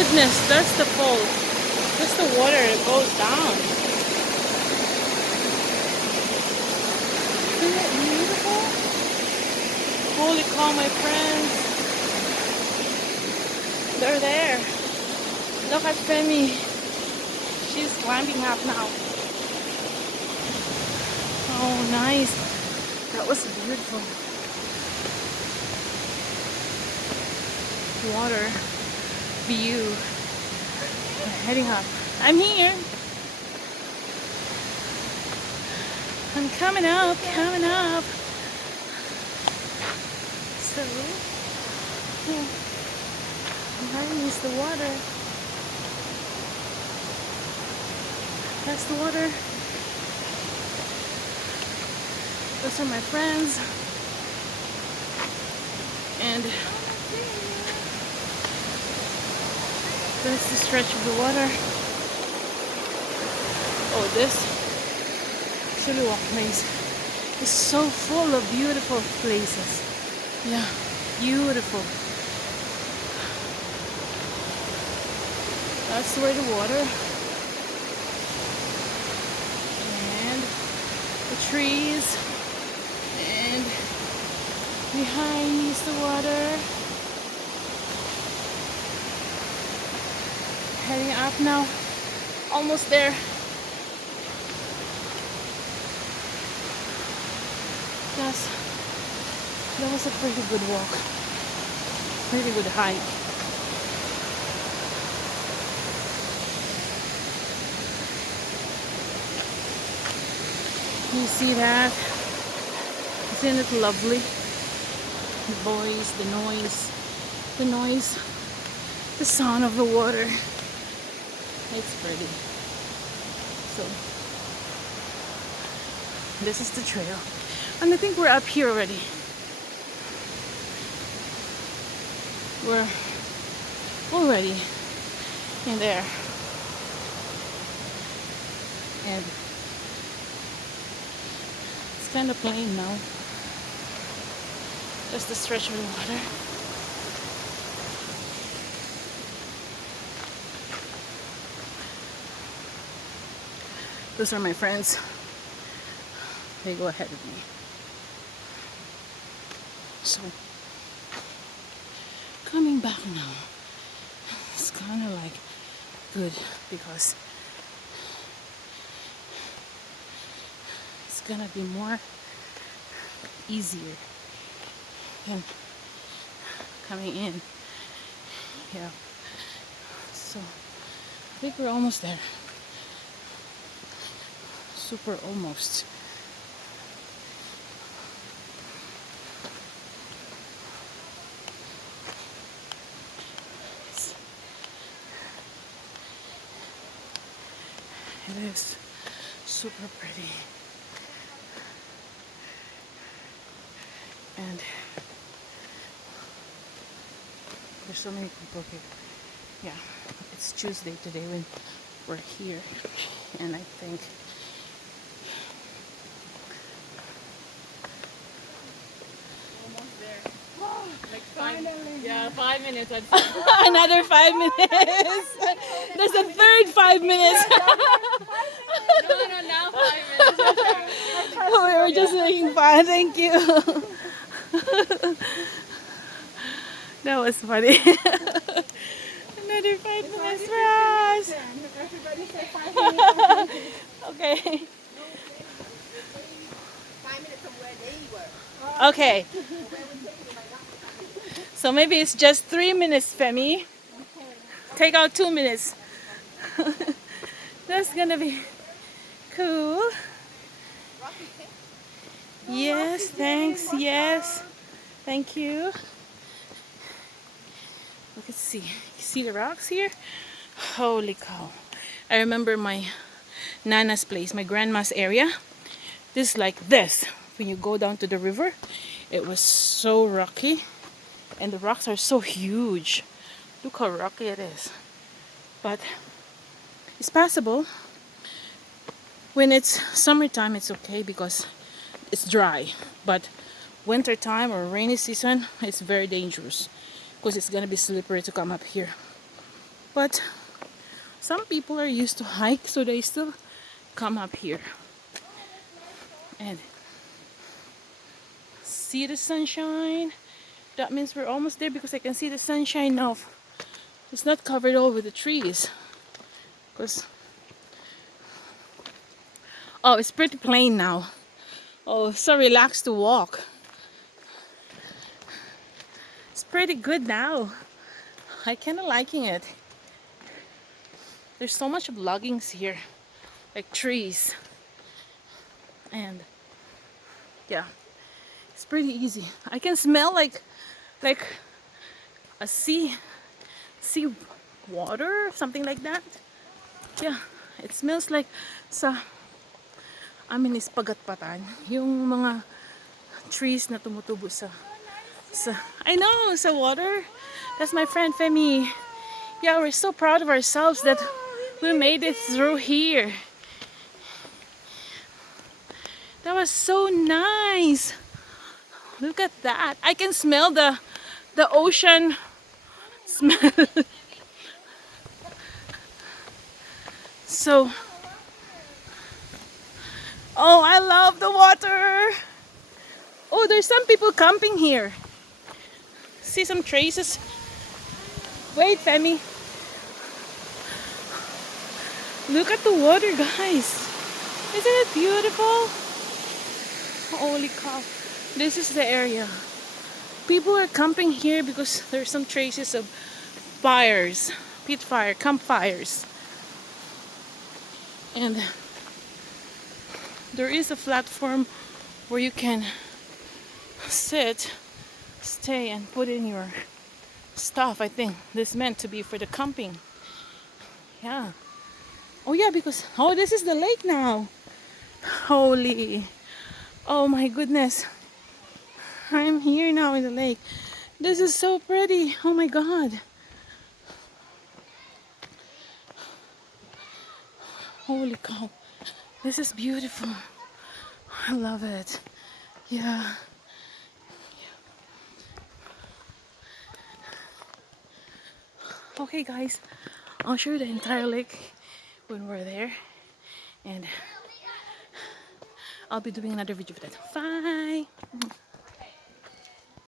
goodness, that's the falls. That's the water that goes down. Isn't it beautiful? Holy cow, my friends. They're there. Look at Femi. She's climbing up now. Oh, nice. That was beautiful. Water view. We're heading up. I'm here. I'm coming up, coming up. So, behind me is the water. That's the water. Those are my friends. And that's the stretch of the water. Oh, this Chilliwack place is so full of beautiful places. Yeah, beautiful. That's where the water and the trees, and behind me is the water. Heading up now, almost there. That was a pretty good walk, pretty good hike. You see that? Isn't it lovely? The voice, the noise, the sound of the water. It's pretty. So, this is the trail. And I think we're up here already. We're already in there. And it's kind of plain now. Just the stretch of the water. Those are my friends. They go ahead of me. So, coming back now, it's kind of like good because it's gonna be more easier than coming in. Yeah. So, I think we're almost there. Super almost. It is super pretty. And there's so many people here. Yeah, it's Tuesday today when we're here, and I think like finally. Yeah, 5 minutes. Another 5 minutes. There's a third 5 minutes. No, now 5 minutes. We were just making fun. Thank you. That was funny. Another 5 minutes for us. Everybody say 5 minutes. Okay. 5 minutes from where they were. Okay. So maybe it's just 3 minutes, Femi. Take out 2 minutes. That's gonna be cool. Yes, thanks. Yes, thank you. Let's see. You see the rocks here? Holy cow! I remember my Nana's place, my grandma's area. This is like this. When you go down to the river, it was so rocky. And the rocks are so huge. Look how rocky it is. But it's passable. When it's summertime, it's okay because it's dry. But winter time or rainy season, it's very dangerous because it's gonna be slippery to come up here. But some people are used to hike, so they still come up here and see the sunshine. That means we're almost there because I can see the sunshine now. It's not covered all with the trees. Because oh, it's pretty plain now. Oh, so relaxed to walk. It's pretty good now. I kinda liking it. There's so much loggings here, like trees, and yeah, it's pretty easy. I can smell like a sea water, something like that. Yeah, it smells like sa amin is pagatpatan, yung mga trees na tumutubo sa I know, sa water. That's my friend Femi. Yeah, we're so proud of ourselves that we made it through here. That was so nice. Look at that. I can smell the ocean smell. So, oh, I love the water. Oh, there's some people camping here. See some traces. Wait, Femi. Look at the water, guys. Isn't it beautiful? Holy cow. This is the area. People are camping here because there's some traces of fires, pit fire, campfires. And there is a platform where you can sit, stay, and put in your stuff. I think this is meant to be for the camping. Yeah. Oh yeah, because oh, this is the lake now. Holy. Oh my goodness. I'm here now in the lake. This is so pretty. Oh my god. Holy cow. This is beautiful. I love it. Yeah. Okay guys, I'll show you the entire lake when we're there, and I'll be doing another video of that. Bye.